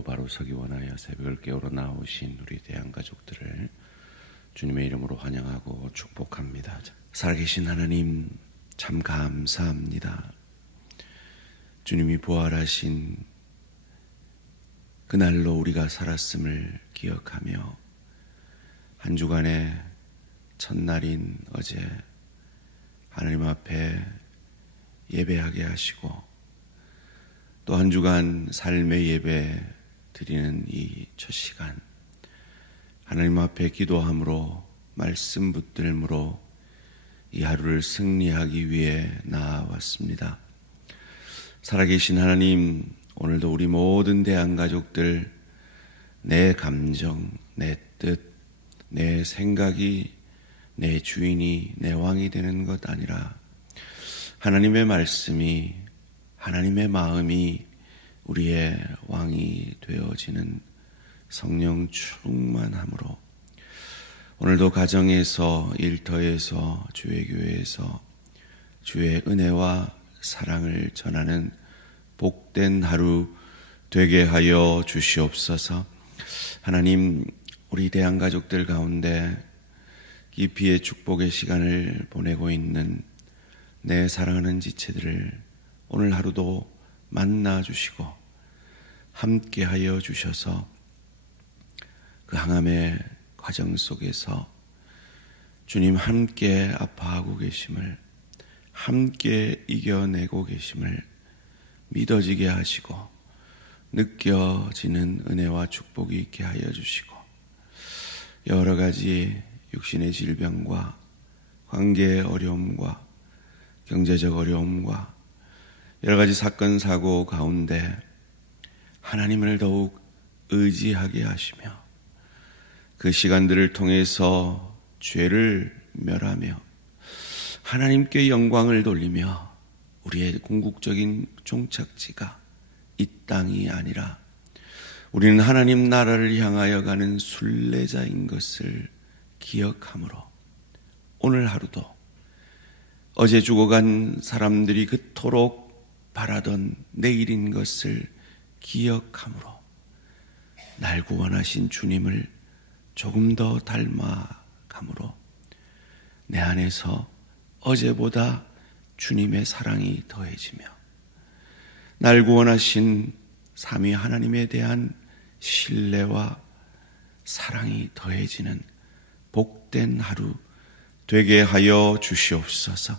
믿음으로 바로 서기 원하여 새벽을 깨우러 나오신 우리 대한가족들을 주님의 이름으로 환영하고 축복합니다. 살아계신 하나님 참 감사합니다. 주님이 부활하신 그날로 우리가 살았음을 기억하며 한 주간의 첫날인 어제 하나님 앞에 예배하게 하시고 또 한 주간 삶의 예배 드리는 이 첫 시간 하나님 앞에 기도함으로 말씀 붙들므로 이 하루를 승리하기 위해 나아왔습니다. 살아계신 하나님, 오늘도 우리 모든 대한가족들 내 감정, 내 뜻, 내 생각이 내 주인이 내 왕이 되는 것 아니라 하나님의 말씀이 하나님의 마음이 우리의 왕이 되어지는 성령 충만함으로 오늘도 가정에서 일터에서 주의 교회에서 주의 은혜와 사랑을 전하는 복된 하루 되게 하여 주시옵소서. 하나님, 우리 대한가족들 가운데 깊이의 축복의 시간을 보내고 있는 내 사랑하는 지체들을 오늘 하루도 만나 주시고 함께 하여 주셔서 그 항암의 과정 속에서 주님 함께 아파하고 계심을, 함께 이겨내고 계심을 믿어지게 하시고 느껴지는 은혜와 축복이 있게 하여 주시고 여러 가지 육신의 질병과 관계의 어려움과 경제적 어려움과 여러 가지 사건 사고 가운데 하나님을 더욱 의지하게 하시며 그 시간들을 통해서 죄를 멸하며 하나님께 영광을 돌리며 우리의 궁극적인 종착지가 이 땅이 아니라 우리는 하나님 나라를 향하여 가는 순례자인 것을 기억함으로 오늘 하루도 어제 죽어간 사람들이 그토록 바라던 내일인 것을 기억함으로 날 구원하신 주님을 조금 더 닮아감으로 내 안에서 어제보다 주님의 사랑이 더해지며 날 구원하신 삼위 하나님에 대한 신뢰와 사랑이 더해지는 복된 하루 되게 하여 주시옵소서.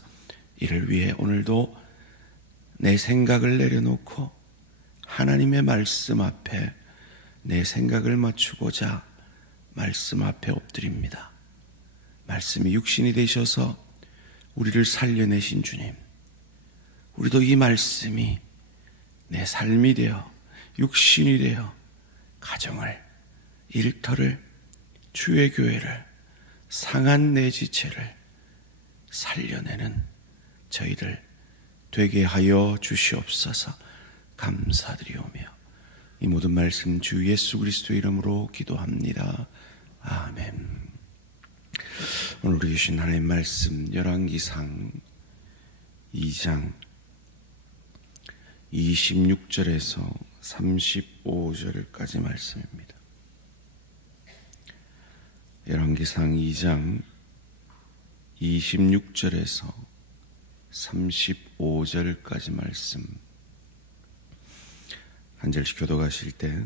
이를 위해 오늘도 내 생각을 내려놓고 하나님의 말씀 앞에 내 생각을 맞추고자 말씀 앞에 엎드립니다. 말씀이 육신이 되셔서 우리를 살려내신 주님, 우리도 이 말씀이 내 삶이 되어 육신이 되어 가정을, 일터를, 주의 교회를, 상한 내 지체를 살려내는 저희들 되게 하여 주시옵소서. 감사드리오며 이 모든 말씀 주 예수 그리스도 이름으로 기도합니다. 아멘. 오늘 우리 주신 하나님의 말씀 열왕기상 2장 26절에서 35절까지 말씀입니다. 열왕기상 2장 26절에서 35절까지 말씀 한 절씩 교독하실 때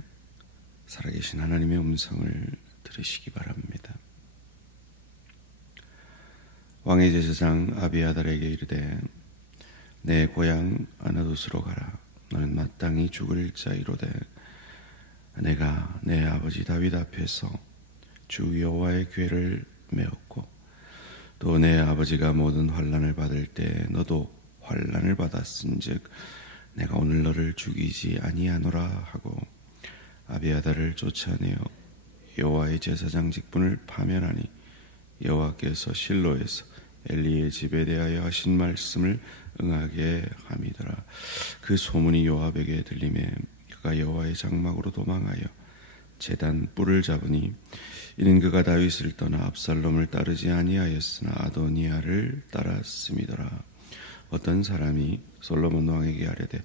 살아계신 하나님의 음성을 들으시기 바랍니다. 왕의 제사장 아비아달에게 이르되 내 고향 아나돗으로 가라. 너는 마땅히 죽을 자이로되 내가 내 아버지 다윗 앞에서 주 여호와의 궤를 메었고 또 내 아버지가 모든 환난을 받을 때 너도 환난을 받았은즉 내가 오늘 너를 죽이지 아니하노라 하고 아비아달을 쫓아내어 여호와의 제사장 직분을 파면하니 여호와께서 실로에서 엘리의 집에 대하여 하신 말씀을 응하게 함이더라. 그 소문이 요압에게 들림에 그가 여호와의 장막으로 도망하여 제단 뿔을 잡으니 이는 그가 다윗을 떠나 압살롬을 따르지 아니하였으나 아도니아를 따랐음이더라. 어떤 사람이 솔로몬 왕에게 아뢰되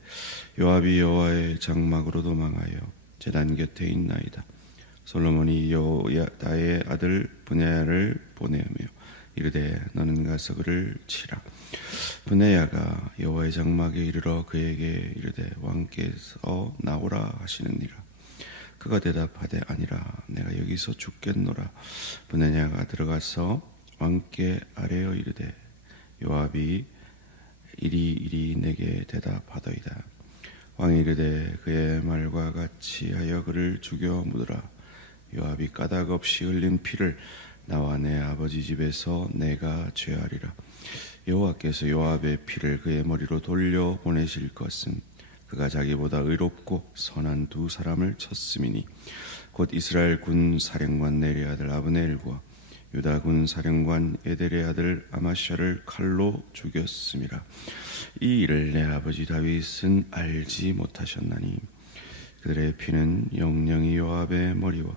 요압이 여호와의 장막으로 도망하여 제단 곁에 있나이다. 솔로몬이 여호야다의 아들 브네야를 보내며 이르되 너는 가서 그를 치라. 브네야가 여호와의 장막에 이르러 그에게 이르되 왕께서 나오라 하시느니라. 그가 대답하되 아니라 내가 여기서 죽겠노라. 브네야가 들어가서 왕께 아뢰어 이르되 요압이 이리 내게 대답하더이다. 왕이 이르되 그의 말과 같이 하여 그를 죽여 묻으라. 요압이 까닭 없이 흘린 피를 나와 내 아버지 집에서 내가 죄하리라. 여호와께서 요압의 피를 그의 머리로 돌려 보내실 것은 그가 자기보다 의롭고 선한 두 사람을 쳤음이니 곧 이스라엘 군 사령관 넬의 아들 아브넬과 유다 군 사령관 에델의 아들 아마샤를 칼로 죽였음이라. 이 일을 내 아버지 다윗은 알지 못하셨나니 그들의 피는 영영이 요압의 머리와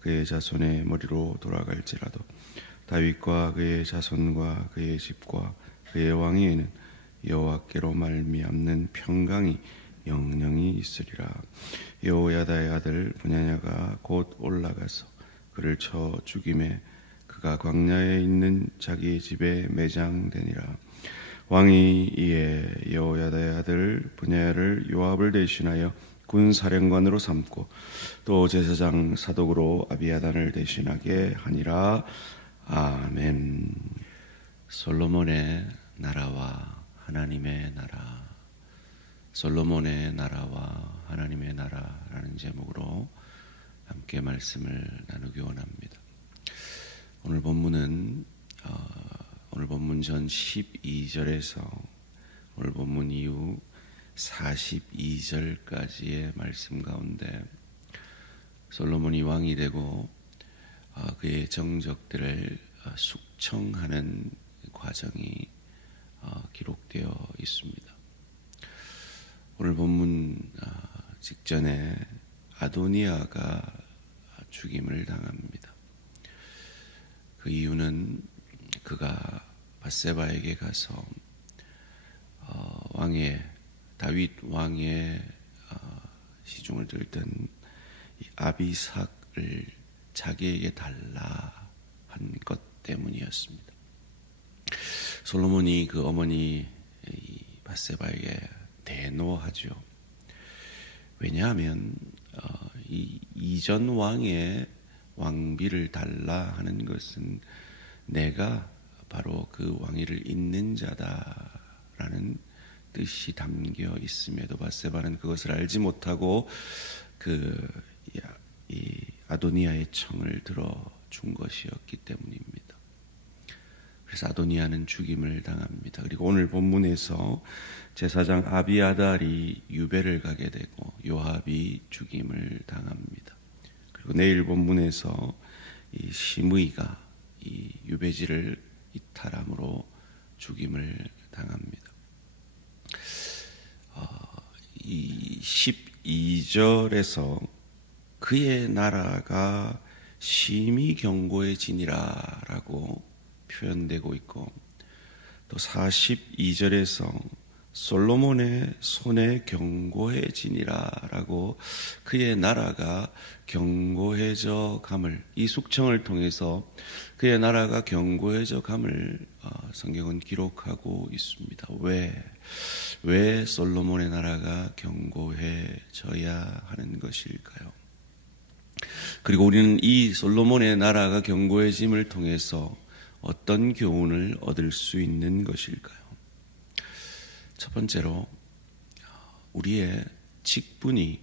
그의 자손의 머리로 돌아갈지라도 다윗과 그의 자손과 그의 집과 그의 왕위에는 여호와께로 말미암는 평강이 영영이 있으리라. 여호야다의 아들 브냐냐가 곧 올라가서 그를 쳐 죽임에 그가 광야에 있는 자기의 집에 매장되니라. 왕이 이에 여호야다의 아들 브냐야를 요압을 대신하여 군사령관으로 삼고 또 제사장 사독으로 아비아단을 대신하게 하니라. 아멘. 솔로몬의 나라와 하나님의 나라. 솔로몬의 나라와 하나님의 나라라는 제목으로 함께 말씀을 나누기 원합니다. 오늘 본문은 오늘 본문 전 12절에서 오늘 본문 이후 42절까지의 말씀 가운데 솔로몬이 왕이 되고 그의 정적들을 숙청하는 과정이 기록되어 있습니다. 오늘 본문 직전에 아도니아가 죽임을 당합니다. 그 이유는 그가 밧세바에게 가서 다윗 왕의 시중을 들던 이 아비삭을 자기에게 달라 한 것 때문이었습니다. 솔로몬이 그 어머니 밧세바에게 대노하죠. 왜냐하면 이 이전 왕의 왕비를 달라 하는 것은 내가 바로 그 왕위를 잇는 자다라는 뜻이 담겨 있음에도 밧세바는 그것을 알지 못하고 이 아도니아의 청을 들어준 것이었기 때문입니다. 그래서 아도니아는 죽임을 당합니다. 그리고 오늘 본문에서 제사장 아비아달이 유배를 가게 되고 요압이 죽임을 당합니다. 그리고 내일 본문에서 이 시므이가 이 유배지를 이탈함으로 죽임을 당합니다. 이 12절에서 그의 나라가 심히 견고해지니라라고 표현되고 있고 또 42절에서 솔로몬의 손에 견고해지니라라고 그의 나라가 견고해져 감을 이 숙청을 통해서 그의 나라가 견고해져 감을 성경은 기록하고 있습니다. 왜 솔로몬의 나라가 견고해져야 하는 것일까요? 그리고 우리는 이 솔로몬의 나라가 견고해짐을 통해서 어떤 교훈을 얻을 수 있는 것일까요? 첫 번째로 우리의 직분이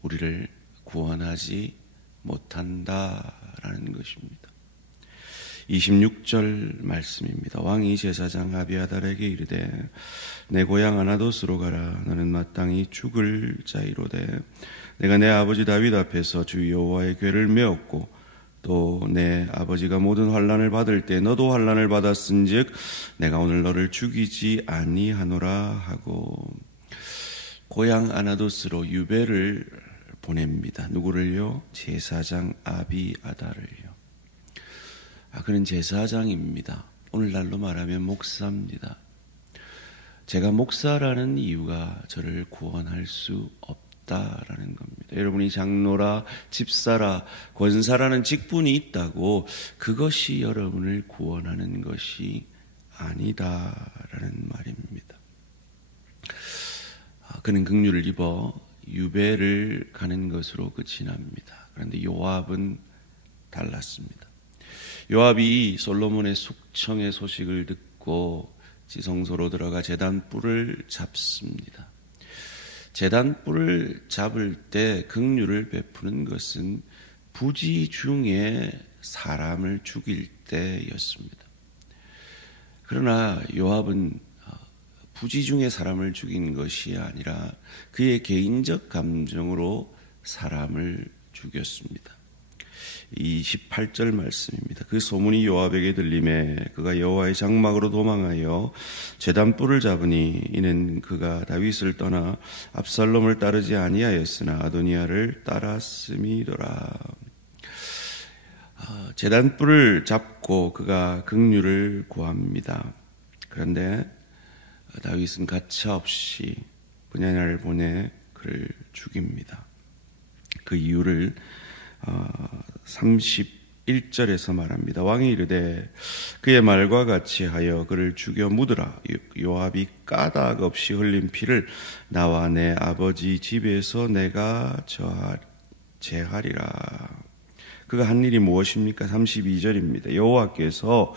우리를 구원하지 못한다라는 것입니다. 26절 말씀입니다. 왕이 제사장 아비아달에게 이르되 내 고향 아나돗으로 가라. 너는 마땅히 죽을 자이로되 내가 내 아버지 다윗 앞에서 주 여호와의 궤를 메었고 또 내 아버지가 모든 환난을 받을 때 너도 환난을 받았은즉 내가 오늘 너를 죽이지 아니하노라 하고 고향 아나돗으로 유배를 보냅니다. 누구를요? 제사장 아비아달을요. 그는 제사장입니다. 오늘날로 말하면 목사입니다. 제가 목사라는 이유가 저를 구원할 수 없다라는 겁니다. 여러분이 장로라, 집사라, 권사라는 직분이 있다고 그것이 여러분을 구원하는 것이 아니다라는 말입니다. 그는 긍휼을 입어 유배를 가는 것으로 끝이 납니다. 그런데 요압은 달랐습니다. 요압이 솔로몬의 숙청의 소식을 듣고 지성소로 들어가 제단 뿔을 잡습니다. 제단 뿔을 잡을 때 긍휼을 베푸는 것은 부지 중에 사람을 죽일 때였습니다. 그러나 요압은 부지 중에 사람을 죽인 것이 아니라 그의 개인적 감정으로 사람을 죽였습니다. 이 18절 말씀입니다. 그 소문이 요압에게 들림에 그가 여호와의 장막으로 도망하여 제단뿔을 잡으니 이는 그가 다윗을 떠나 압살롬을 따르지 아니하였으나 아도니아를 따랐음이더라. 제단뿔을 잡고 그가 긍휼을 구합니다. 그런데 다윗은 가차없이 분야냐를 보내 그를 죽입니다. 그 이유를 31절에서 말합니다. 왕이 이르되 그의 말과 같이 하여 그를 죽여 묻으라. 요압이 까닭 없이 흘린 피를 나와 내 아버지 집에서 내가 제하리라. 그가 한 일이 무엇입니까? 32절입니다. 여호와께서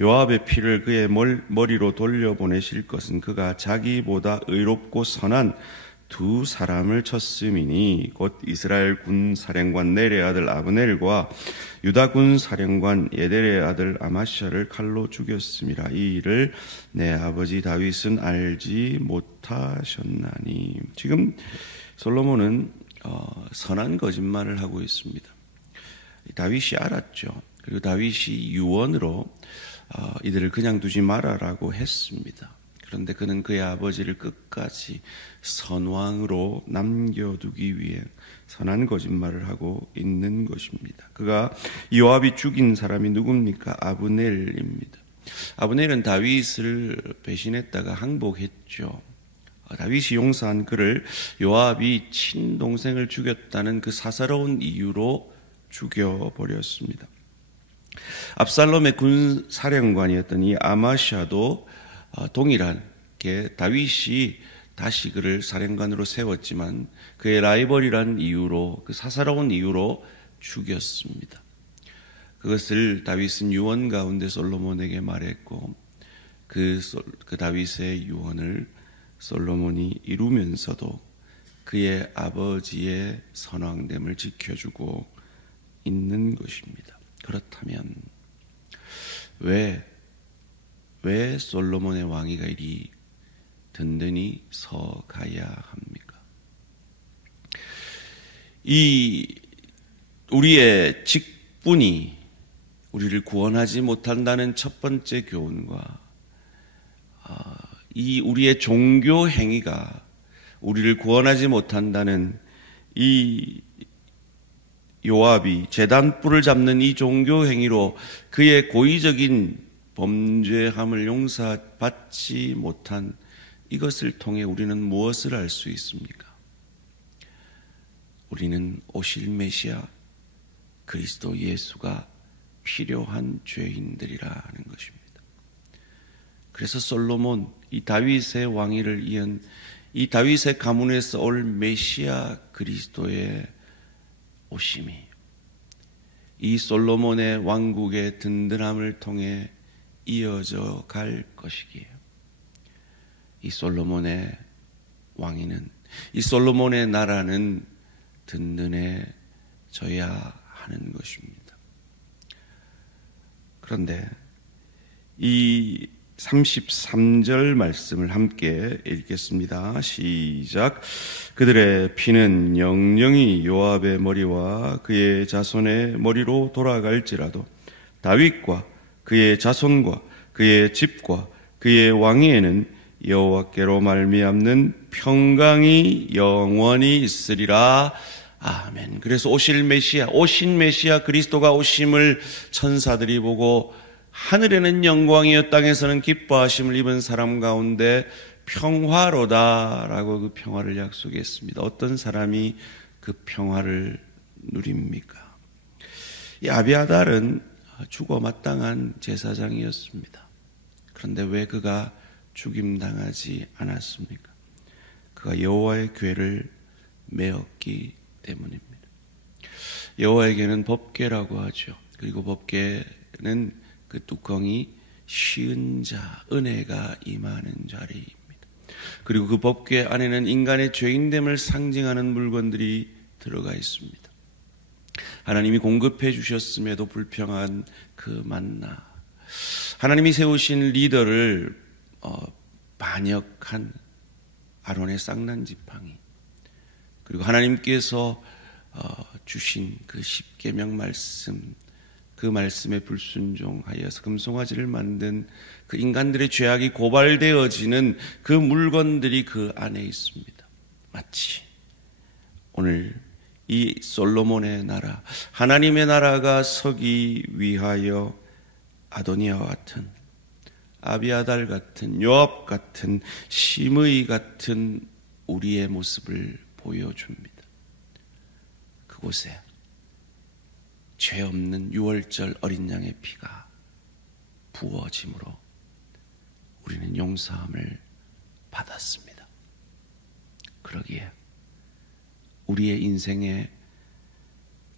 요압의 피를 그의 머리로 돌려보내실 것은 그가 자기보다 의롭고 선한 두 사람을 쳤음이니 곧 이스라엘 군 사령관 넬의 아들 아브넬과 유다 군 사령관 예델의 아들 아마시아를 칼로 죽였음이라. 이 일을 내 아버지 다윗은 알지 못하셨나니. 지금 솔로몬은 선한 거짓말을 하고 있습니다. 다윗이 알았죠. 그리고 다윗이 유언으로 이들을 그냥 두지 말아라고 했습니다. 그런데 그는 그의 아버지를 끝까지 선왕으로 남겨두기 위해 선한 거짓말을 하고 있는 것입니다. 그가 요압이 죽인 사람이 누굽니까? 아브넬입니다. 아브넬은 다윗을 배신했다가 항복했죠. 다윗이 용서한 그를 요압이 친동생을 죽였다는 그 사사로운 이유로 죽여버렸습니다. 압살롬의 군 사령관이었던 이 아마시아도 동일하게 다윗이 다시 그를 사령관으로 세웠지만 그의 라이벌이란 이유로, 그 사사로운 이유로 죽였습니다. 그것을 다윗은 유언 가운데 솔로몬에게 말했고 그 다윗의 유언을 솔로몬이 이루면서도 그의 아버지의 선왕됨을 지켜주고 있는 것입니다. 그렇다면 왜 솔로몬의 왕위가 이리 든든히 서 가야 합니까? 우리의 직분이 우리를 구원하지 못한다는 첫 번째 교훈과 우리의 종교 행위가 우리를 구원하지 못한다는 이 요압이 제단뿔을 잡는 이 종교 행위로 그의 고의적인 범죄함을 용서받지 못한 이것을 통해 우리는 무엇을 알 수 있습니까? 우리는 오실 메시아 그리스도 예수가 필요한 죄인들이라는 것입니다. 그래서 솔로몬, 이 다윗의 왕위를 이은 이 다윗의 가문에서 올 메시아 그리스도의 오심이 이 솔로몬의 왕국의 든든함을 통해 이어져 갈 것이기에 이 솔로몬의 왕위는, 이 솔로몬의 나라는 든든해져야 하는 것입니다. 그런데 이 33절 말씀을 함께 읽겠습니다. 시작. 그들의 피는 영영이 요압의 머리와 그의 자손의 머리로 돌아갈지라도 다윗과 그의 자손과 그의 집과 그의 왕위에는 여호와께로 말미암는 평강이 영원히 있으리라. 아멘. 그래서 오신 메시아 그리스도가 오심을 천사들이 보고 하늘에는 영광이요 땅에서는 기뻐하심을 입은 사람 가운데 평화로다라고 그 평화를 약속했습니다. 어떤 사람이 그 평화를 누립니까? 이 아비아달은 죽어 마땅한 제사장이었습니다. 그런데 왜 그가 죽임당하지 않았습니까? 그가 여호와의 궤를 메었기 때문입니다. 여호와에게는 법궤라고 하죠. 그리고 법궤는 그 뚜껑이 쉬은 자, 은혜가 임하는 자리입니다. 그리고 그 법궤 안에는 인간의 죄인됨을 상징하는 물건들이 들어가 있습니다. 하나님이 공급해 주셨음에도 불평한 그 만나, 하나님이 세우신 리더를 반역한 아론의 쌍난 지팡이, 그리고 하나님께서 주신 그 십계명 말씀, 그 말씀에 불순종하여서 금송아지를 만든 그 인간들의 죄악이 고발되어지는 그 물건들이 그 안에 있습니다. 마치 오늘 이 솔로몬의 나라, 하나님의 나라가 서기 위하여 아도니아와 같은, 아비아달 같은, 요압 같은, 시므이 같은 우리의 모습을 보여줍니다. 그곳에 죄 없는 유월절 어린 양의 피가 부어짐으로 우리는 용서함을 받았습니다. 그러기에 우리의 인생에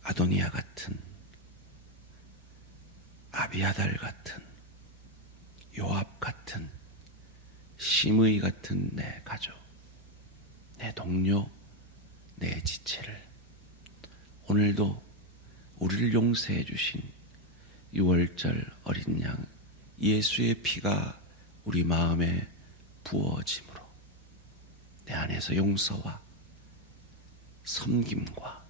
아도니아 같은, 아비아달 같은, 요압 같은, 시므이 같은 내 가족, 내 동료, 내 지체를 오늘도 우리를 용서해 주신 유월절 어린 양 예수의 피가 우리 마음에 부어짐으로 내 안에서 용서와 섬김과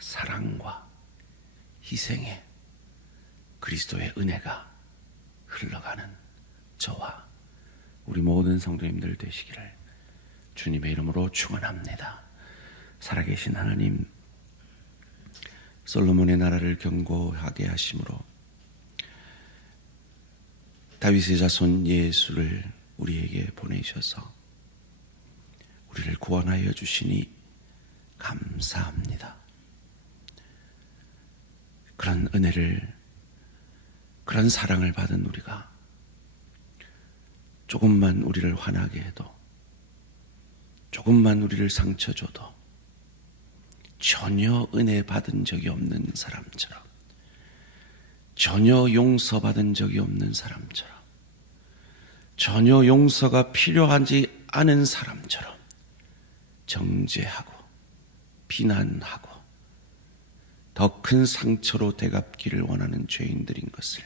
사랑과 희생의 그리스도의 은혜가 흘러가는 저와 우리 모든 성도님들 되시기를 주님의 이름으로 축원합니다. 살아계신 하나님, 솔로몬의 나라를 견고하게 하심으로 다윗의 자손 예수를 우리에게 보내셔서 우리를 구원하여 주시니 감사합니다. 그런 은혜를, 그런 사랑을 받은 우리가 조금만 우리를 화나게 해도, 조금만 우리를 상처 줘도 전혀 은혜 받은 적이 없는 사람처럼, 전혀 용서받은 적이 없는 사람처럼, 전혀 용서가 필요하지 않은 사람처럼 정죄하고 비난하고 더 큰 상처로 되갚기를 원하는 죄인들인 것을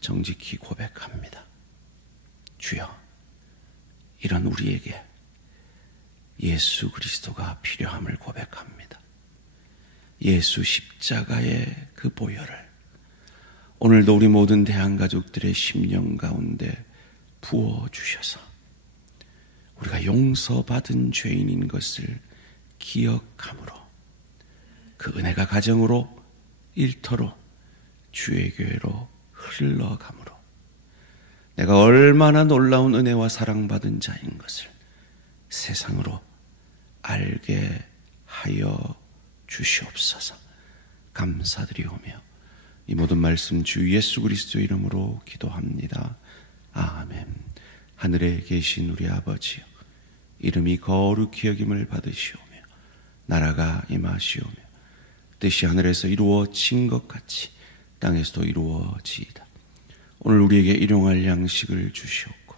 정직히 고백합니다. 주여, 이런 우리에게 예수 그리스도가 필요함을 고백합니다. 예수 십자가의 그 보혈을 오늘도 우리 모든 대한가족들의 심령 가운데 부어주셔서 우리가 용서받은 죄인인 것을 기억함으로 그 은혜가 가정으로, 일터로, 주의 교회로 흘러가므로 내가 얼마나 놀라운 은혜와 사랑받은 자인 것을 세상으로 알게 하여 주시옵소서. 감사드리오며 이 모든 말씀 주 예수 그리스도 이름으로 기도합니다. 아멘. 하늘에 계신 우리 아버지여, 이름이 거룩히 여김을 받으시오며 나라가 임하시오며 뜻이 하늘에서 이루어진 것 같이 땅에서도 이루어지이다. 오늘 우리에게 일용할 양식을 주시옵고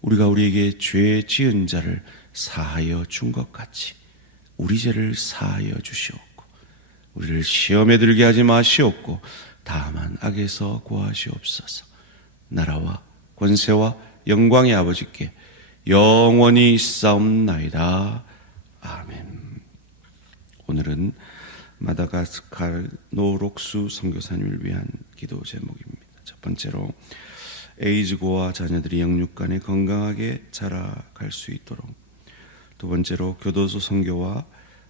우리가 우리에게 죄 지은 자를 사하여 준 것 같이 우리 죄를 사하여 주시옵고 우리를 시험에 들게 하지 마시옵고 다만 악에서 구하시옵소서. 나라와 권세와 영광의 아버지께 영원히 있사옵나이다. 아멘. 오늘은 마다가스카르 노록수 선교사님을 위한 기도 제목입니다. 첫 번째로 에이즈고와 자녀들이 영육간에 건강하게 자라갈 수 있도록, 두 번째로 교도소 선교와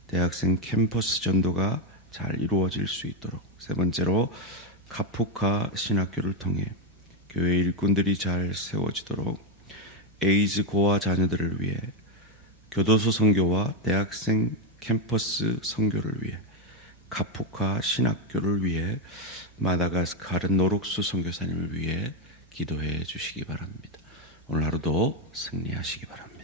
대학생 캠퍼스 전도가 잘 이루어질 수 있도록, 세 번째로 카푸카 신학교를 통해 교회 일꾼들이 잘 세워지도록, 에이즈 고아 자녀들을 위해 교도소 선교와 대학생 캠퍼스 선교를 위해 카포카 신학교를 위해 마다가스카르 노록수 선교사님을 위해 기도해 주시기 바랍니다. 오늘 하루도 승리하시기 바랍니다.